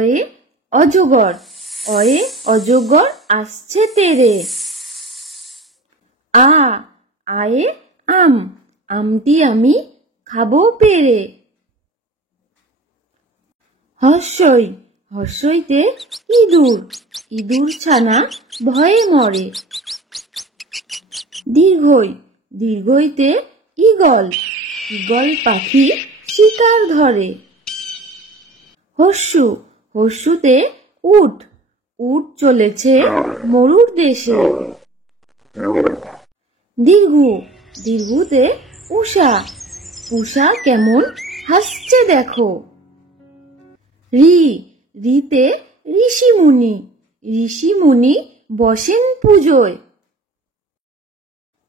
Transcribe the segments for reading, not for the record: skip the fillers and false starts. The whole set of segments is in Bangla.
অয়ে অজগর, অয়ে অজগর আসছে তেরে। আ, আয়ে আম, আমটি আমি খাবো পেরে। হর্ষই, হর্ষইতে ইঁদুর, ইঁদুর ছানা ভয়ে মরে। দীর্ঘই, দীর্ঘইতে ঈগল, ঈগল পাখি শিকার ধরে। হর্ষু, হর্ষুতে উট, উট চলেছে মরুর দেশে। দীর্ঘু, দীর্ঘুতে উষা, উষা কেমন হাসছে দেখো। রি, রিতে ঋষিমুনি, ঋষিমুনি বসেন পুজোয়।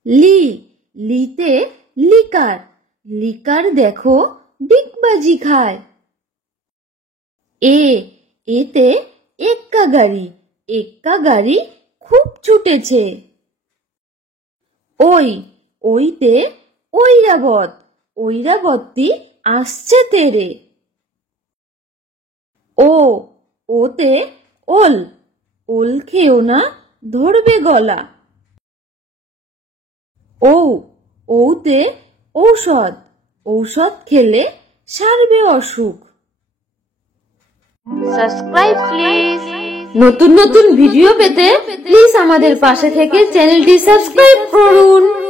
লি, লিতে লিকার, লিকার দেখো ডিগবাজি খায়। এ, এতে এক্কা গাড়ি, এক্কা গাড়ি খুব ছুটেছে। ওই, ওইতে ঐরাবত, ঐরাবতী আসছে তেরে। ও, ওতে ওল, ওল খেও না ধরবে গলা। ঔ, ঔতে ঔষধ, ঔষধ খেলে সারবে অসুখ। Subscribe please. নতুন নতুন ভিডিও পেতে প্লিজ আমাদের পাশে থেকে চ্যানেলটি সাবস্ক্রাইব করুন।